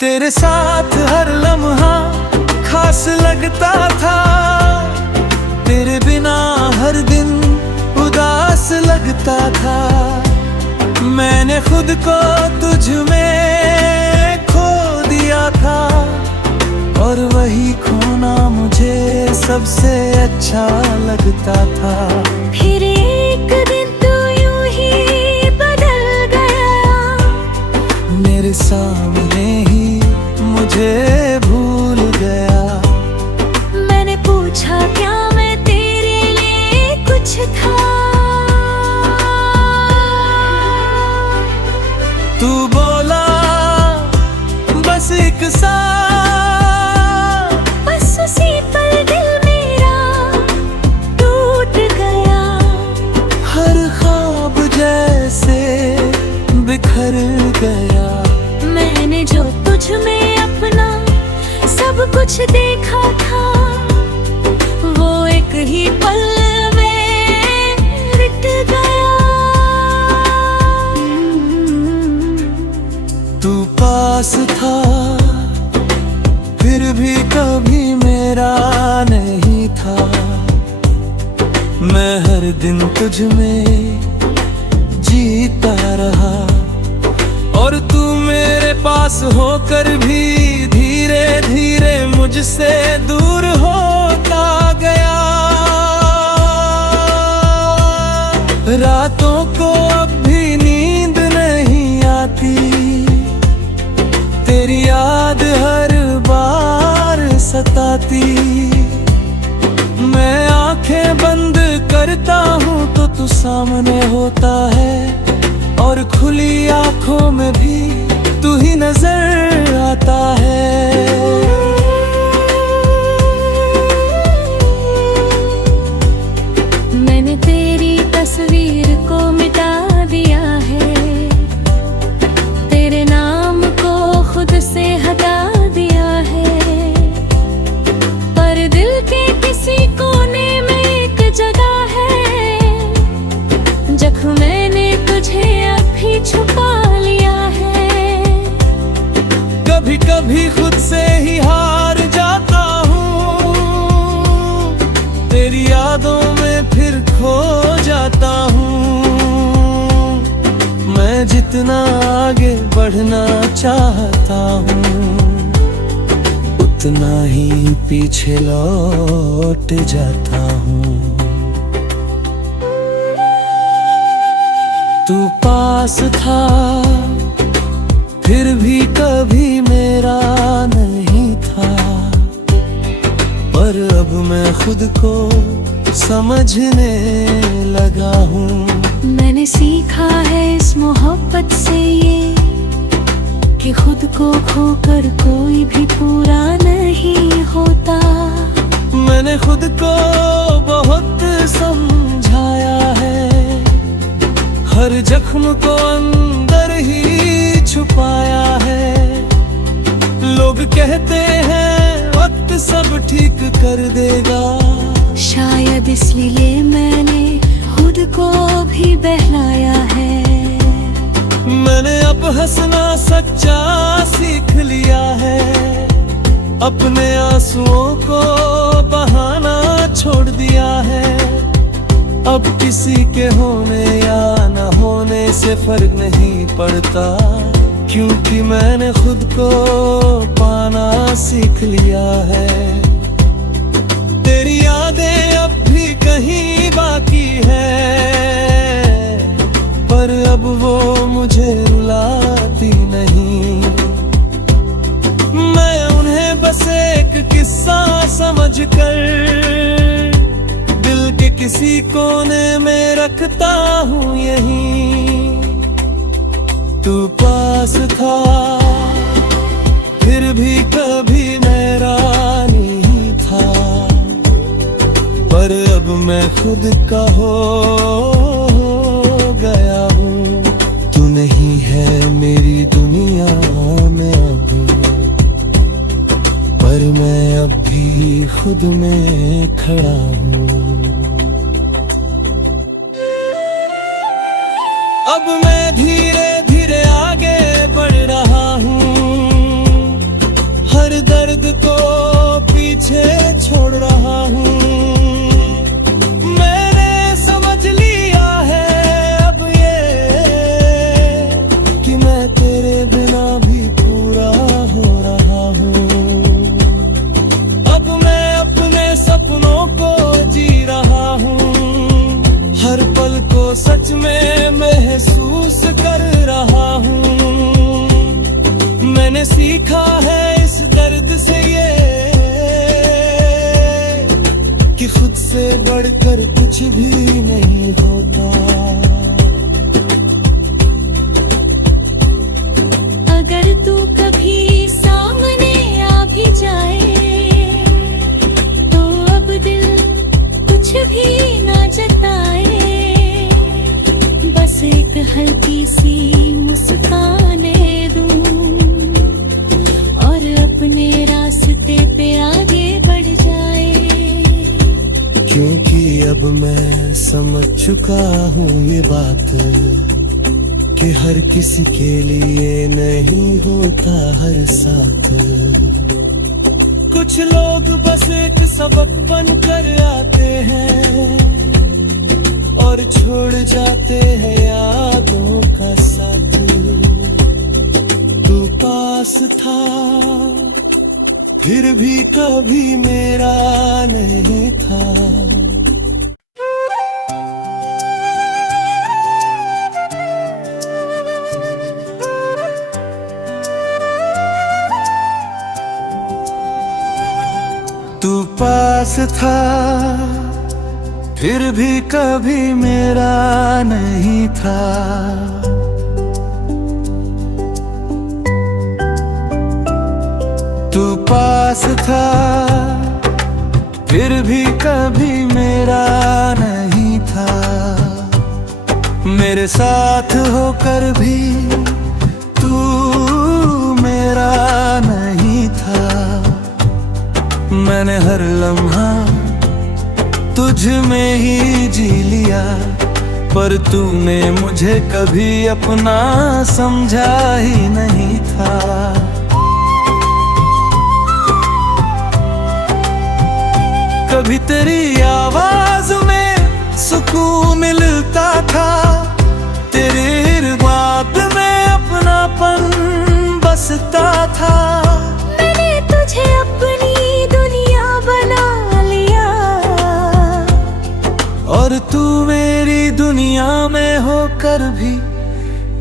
तेरे साथ हर लम्हा खास लगता था, तेरे बिना हर दिन उदास लगता था। मैंने खुद को तुझ में खो दिया था, और वही खोना मुझे सबसे अच्छा लगता था। फिर एक दिन तू यूं ही बदल गया, मेरे सामने ही मुझे भूल गया। मैंने पूछा क्या मैं तेरे लिए कुछ था, तू बोला बस एक साथ, बस उसी पल दिल मेरा टूट गया। हर ख्वाब जैसे बिखर गया। मैंने जो तुझ में अपना सब कुछ देखा था, वो एक ही पल में मिट गया। तू पास था फिर भी कभी मेरा नहीं था। मैं हर दिन तुझ में जीता रहा, और तू मेरे पास होकर भी धीरे धीरे मुझसे दूर होता गया। रातों को अब भी नींद नहीं आती, तेरी याद हर बार सताती। मैं आंखें बंद करता हूँ तो तू सामने होता है, और खुली आंखों में भी तू ही नजर आता है। मैंने तेरी तस्वीर को मिटा दिया है, तेरे नाम को खुद से हटा दिया है। पर दिल के किसी कोने में एक जगह है, जख्म मैंने तुझे अभी छुपा लिया है। कभी कभी खुद से ही हार जाता हूँ, तेरी यादों में फिर खो जाता हूँ। मैं जितना आगे बढ़ना चाहता हूँ, उतना ही पीछे लौट जाता हूँ। तू पास था फिर भी कभी मेरा नहीं था, पर अब मैं खुद को समझने लगा हूँ। मैंने सीखा है इस मोहब्बत से ये, कि खुद को खोकर कोई भी पूरा नहीं होता। मैंने खुद को बहुत समझाया है, हर जख्म को अंदर ही छुपाया है। लोग कहते हैं वक्त सब ठीक कर देगा, शायद इसलिए मैंने खुद को भी बहलाया है। मैंने अब हंसना सच्चा सीख लिया है, अपने आंसुओं को बहाना छोड़ दिया है। अब किसी के होने या न होने से फर्क नहीं पड़ता, क्योंकि मैंने खुद को पाना सीख लिया है। तेरी यादें अब भी कहीं बाकी है, पर अब वो मुझे रुलाती नहीं। मैं उन्हें बस एक किस्सा समझकर दिल के किसी कोने में रखता हूँ यहीं। तू पास था फिर भी कभी मेरा नहीं था, पर अब मैं खुद का हो गया हूँ। तू नहीं है मेरी दुनिया में अब, पर मैं अब भी खुद में खड़ा हूँ। अब मैं धीरे धीरे आगे बढ़ रहा हूँ, दर्द को पीछे छोड़ रहा हूँ। मैंने समझ लिया है अब ये कि मैं तेरे बिना भी पूरा हो रहा हूँ। अब मैं अपने सपनों को जी रहा हूँ, हर पल को सच में महसूस कर रहा हूँ। मैंने सीखा है इस दर्द से ये कि खुद से बढ़कर कुछ भी नहीं होता। अगर तू कभी सामने आ भी जाए तो अब दिल कुछ भी ना जताए, बस एक हल्की सी मुस्काने दूं और अपने रास्ते पे आगे बढ़ जाए। क्योंकि अब मैं समझ चुका हूँ ये बात कि हर किसी के लिए नहीं होता हर साथ। कुछ लोग बस एक सबक बनकर आते हैं और छोड़ जाते हैं यादों का साथ। तू पास था फिर भी कभी मेरा नहीं था। तू पास था फिर भी कभी मेरा नहीं था। तू पास था फिर भी कभी मेरा नहीं था। मेरे साथ होकर भी तू मेरा नहीं था। मैंने हर लम्हा तुझ में ही जी लिया, पर तूने मुझे कभी अपना समझा ही नहीं था। कभी तेरी आवाज में सुकून मिलता था, तेरे बात में अपनापन बसता था। मैंने तुझे अपनी दुनिया बना लिया और तू मेरी दुनिया में होकर भी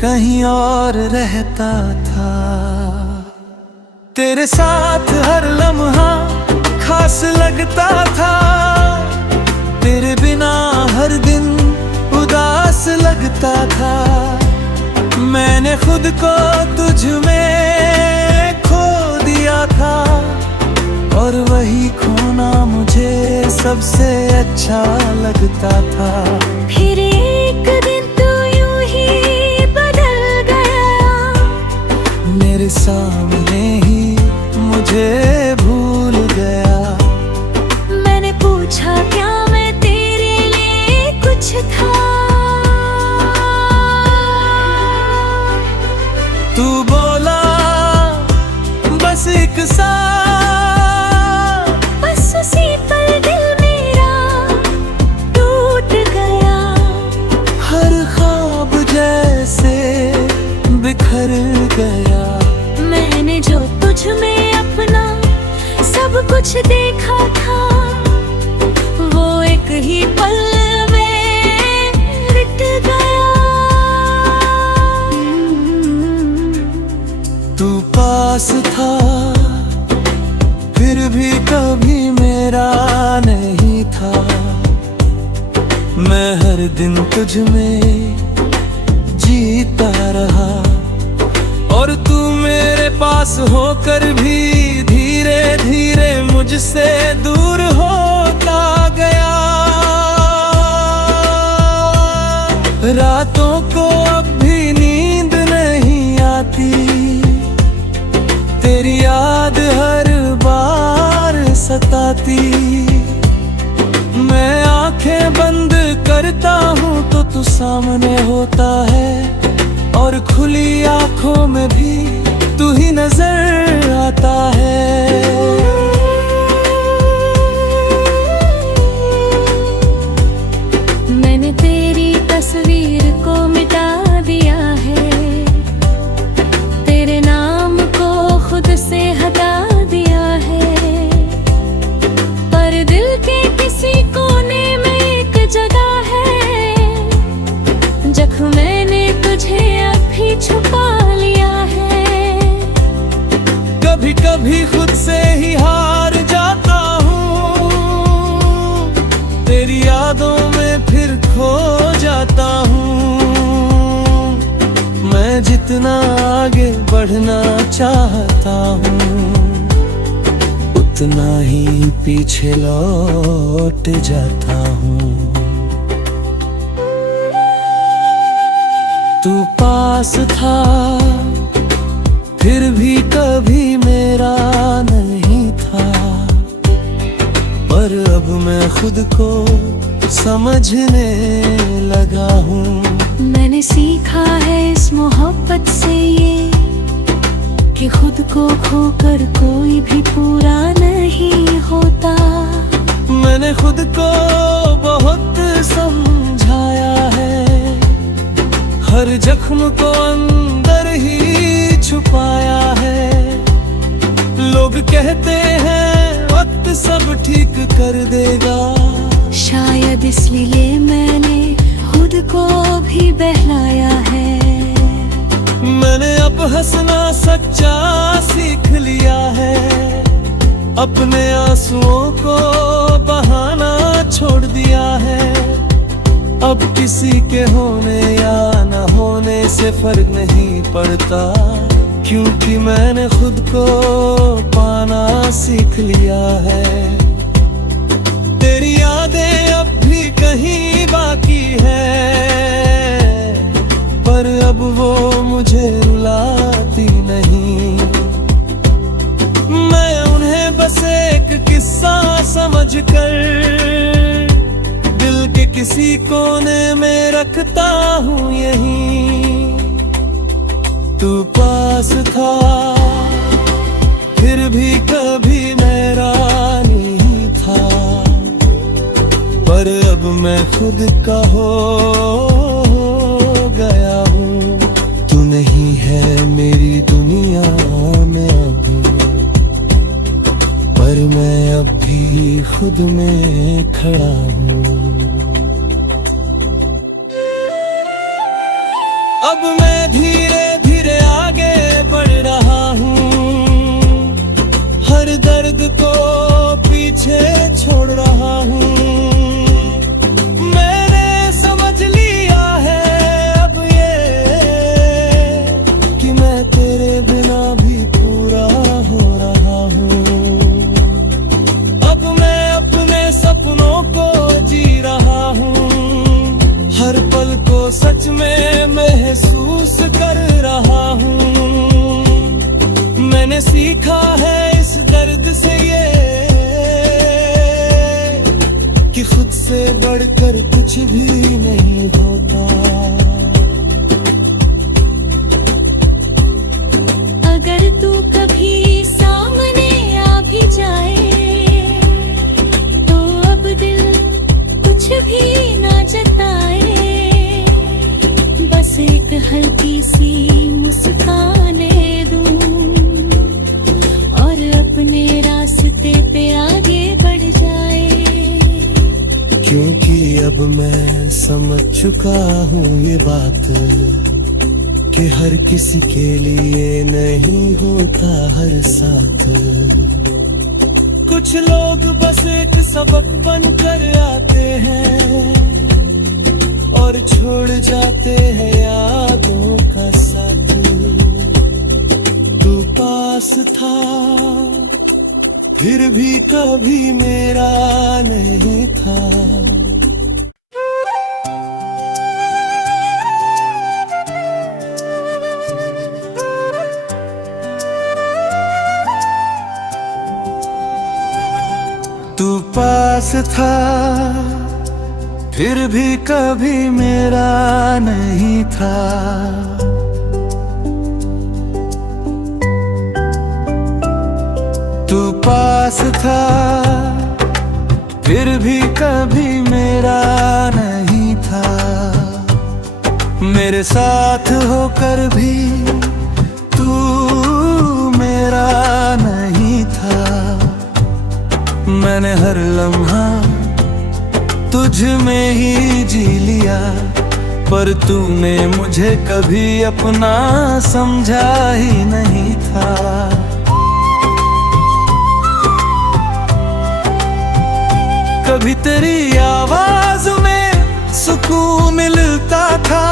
कहीं और रहता था। तेरे साथ हर लम्हा खास लगता था, तेरे बिना हर दिन उदास लगता था। मैंने खुद को तुझ में खो दिया था और वही खोना मुझे सबसे अच्छा लगता था। फिर एक दिन तू यूं ही बदल गया, मेरे सामने ही मुझे भूल गया। मैंने पूछा क्या मैं तेरे लिए कुछ था, तू बोला बस एक साथ। बस उसी पल दिल मेरा टूट गया। हर ख्वाब जैसे बिखर गया। मैंने जो तुझ में अपना सब कुछ देखा था, वो एक ही पल में मिट गया। तू पास था फिर भी कभी मेरा नहीं था। मैं हर दिन तुझ में जीता रहा और तू मेरे पास होकर भी धीरे धीरे मुझसे दूर होता गया। रातों को अब भी नींद नहीं आती, तेरी याद हर बार सताती। मैं आंखें बंद करता हूँ तो तू सामने होता है और खुली आंखों में भी तू ही नजर आता है। कभी कभी खुद से ही हार जाता हूँ, तेरी यादों में फिर खो जाता हूँ। मैं जितना आगे बढ़ना चाहता हूँ, उतना ही पीछे लौट जाता हूँ। तू पास था फिर भी कभी मेरा नहीं था, पर अब मैं खुद को समझने लगा हूँ। मैंने सीखा है इस मोहब्बत से ये कि खुद को खोकर कोई भी पूरा नहीं होता। मैंने खुद को बहुत समझाया है, हर जख्म को अंदर ही छुपाया है। लोग कहते हैं वक्त सब ठीक कर देगा, शायद इसलिए मैंने खुद को भी बहलाया है। मैंने अब हंसना सच्चा सीख लिया है, अपने आंसुओं को बहाना छोड़ दिया है। अब किसी के होने या न होने से फर्क नहीं पड़ता, क्योंकि मैंने खुद को पाना सीख लिया है। तेरी यादें अब भी कहीं बाकी है, पर अब वो मुझे रुलाती नहीं। मैं उन्हें बस एक किस्सा समझकर दिल के किसी कोने में रखता हूँ यहीं। तू पास था फिर भी कभी मेरा नहीं था, पर अब मैं खुद का हो गया हूँ। तू नहीं है मेरी दुनिया में अब, पर मैं अब भी खुद में खड़ा हूँ। अब मैं धीरे धीरे आगे बढ़ रहा हूँ, हर दर्द को पीछे छोड़ रहा हूँ। मैंने समझ लिया है अब ये कि मैं तेरे बिना भी पूरा हो रहा हूँ। अब मैं अपने सपनों को जी रहा हूँ, हर पल को सच में महसूस कर रहा हूँ। मैंने सीखा है इस दर्द से ये कि खुद से बढ़कर कुछ भी नहीं होता। अगर तू कभी सामने आ भी जाए तो अब दिल कुछ भी ना जताए, बस एक हल्की सी मुस्काने दूं और अपने रास्ते पे आगे बढ़ जाए। क्योंकि अब मैं समझ चुका हूँ ये बात कि हर किसी के लिए नहीं होता हर साथ। कुछ लोग बस एक सबक बनकर आते हैं और छोड़ जाते हैं यादों का साथ। तू पास था फिर भी कभी मेरा नहीं था। तू पास था फिर भी कभी मेरा नहीं था। तू पास था फिर भी कभी मेरा नहीं था। मेरे साथ होकर भी तू मेरा नहीं था। मैंने हर लम्हा तुझ में ही जी लिया, पर तूने मुझे कभी अपना समझा ही नहीं था। था,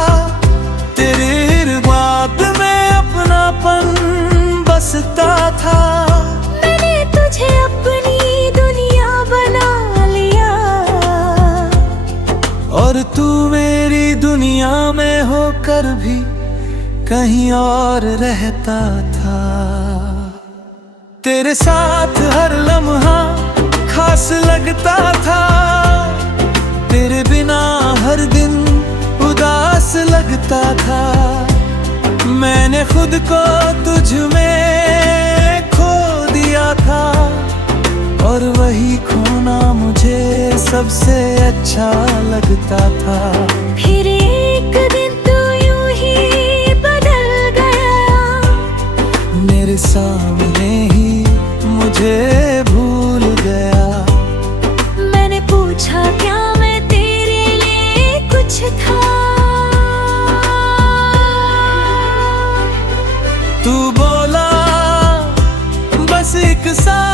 तेरे बात में अपनापन बसता था। मैंने तुझे अपनी दुनिया बना लिया, और तू मेरी दुनिया में होकर भी कहीं और रहता था। तेरे साथ हर लम्हा खास लगता था, तेरे बिना हर दिन उदास लगता था। मैंने खुद को तुझ में खो दिया था, और वही खोना मुझे सबसे अच्छा लगता था। फिर एक दिन तू यूं ही बदल गया, मेरे सामने ही मुझे भूल गया। मैंने पूछा क्या मैं तेरे लिए कुछ था, तू बोला बस एक साथ,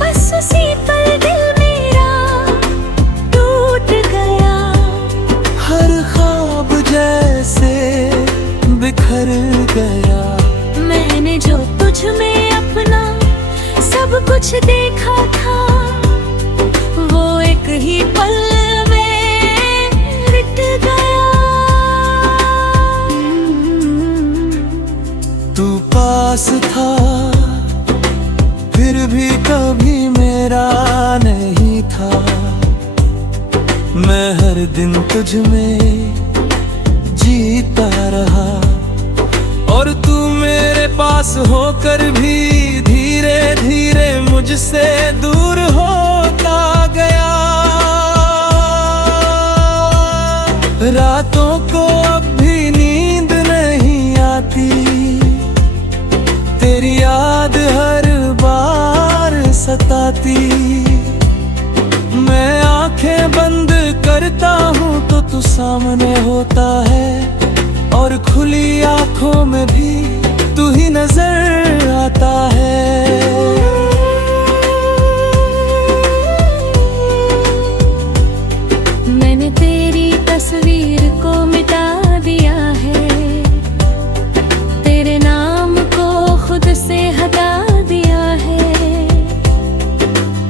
बस उसी पल दिल मेरा टूट गया। हर ख्वाब जैसे बिखर गया। मैंने जो तुझ में अपना सब कुछ देखा था, वो एक ही पल में मिट गया। तू पास था, फिर भी कभी मेरा नहीं था। मैं हर दिन तुझ में जीता रहा, और तू मेरे पास होकर भी धीरे धीरे मुझसे दूर होता गया। रातों को अब भी नींद नहीं आती, तेरी याद हर बार सताती। मैं आंखें बंद करता हूँ तो तू सामने होता है, और खुली आंखों में भी तू ही नजर आता है। मैंने तेरी तस्वीर को मिटा दिया है, तेरे नाम को खुद से हटा दिया है।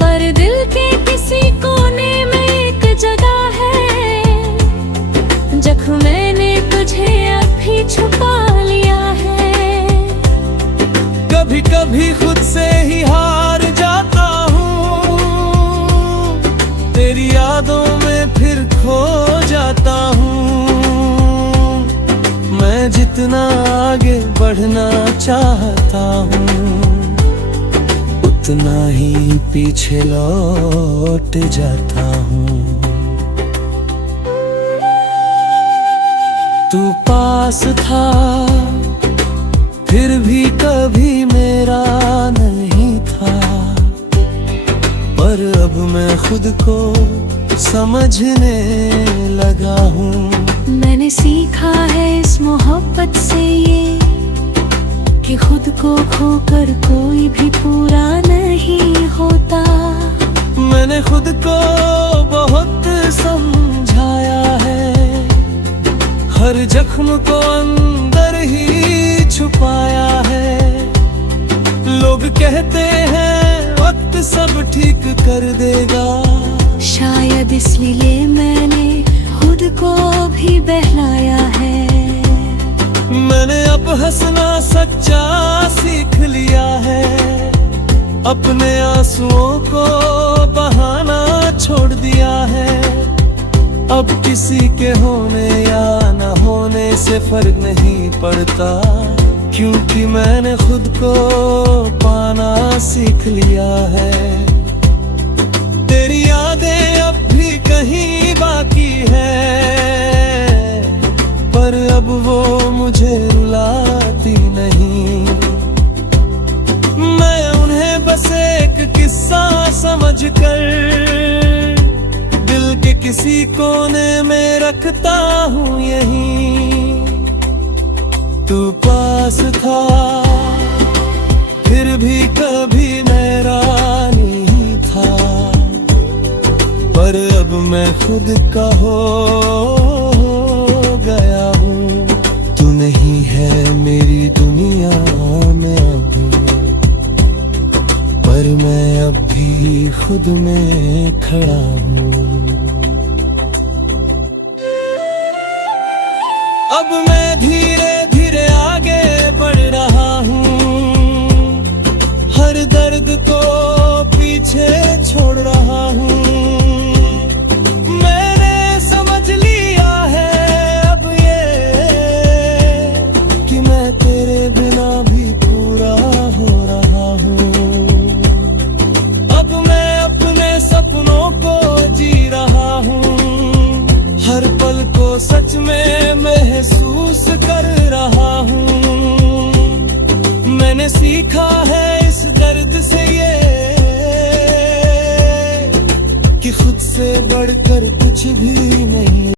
पर दिल के किसी कोने में एक जगह है, जख्म मैंने तुझे अभी छुपा लिया है। कभी कभी खुद से ही हार जाता हूँ, तेरी यादों में फिर खो जाता हूँ। मैं जितना आगे बढ़ना चाहता हूँ, उतना ही पीछे लौट जाता हूँ। तू पास था, फिर भी कभी मेरा नहीं था। पर अब मैं खुद को समझने लगा हूँ। मैंने सीखा है इस मोहब्बत से ये, कि खुद को खोकर कोई भी पूरा नहीं होता। मैंने खुद को बहुत समझाया है, हर जख्म को अंदर ही छुपाया है। लोग कहते हैं वक्त सब ठीक कर देगा, शायद इसलिए मैंने खुद को भी बहलाया है। मैंने अब हंसना सच्चा सीख लिया है, अपने आंसुओं को बहाना छोड़ दिया है। अब किसी के होने या न होने से फर्क नहीं पड़ता, क्योंकि मैंने खुद को पाना सीख लिया है। तेरी यादें अब भी कहीं बाकी है, पर अब वो मुझे रुलाती नहीं। मैं उन्हें बस एक किस्सा समझकर दिल के किसी कोने में रखता हूँ यहीं। तू पास था, फिर भी कभी मेरा नहीं था, पर अब मैं खुद का हो खुद में खड़ा हूँ। अब मैं धीरे धीरे आगे बढ़ रहा हूँ, हर दर्द को पीछे छोड़ रहा हूँ। मैंने समझ लिया है अब ये कि मैं तेरे बिना भी पूरा हो रहा हूँ। अब मैं अपने सपनों को जी रहा हूँ, हर पल को सच में महसूस कर रहा हूँ। मैंने सीखा है इस दर्द से ये कि खुद से बढ़कर कुछ भी नहीं।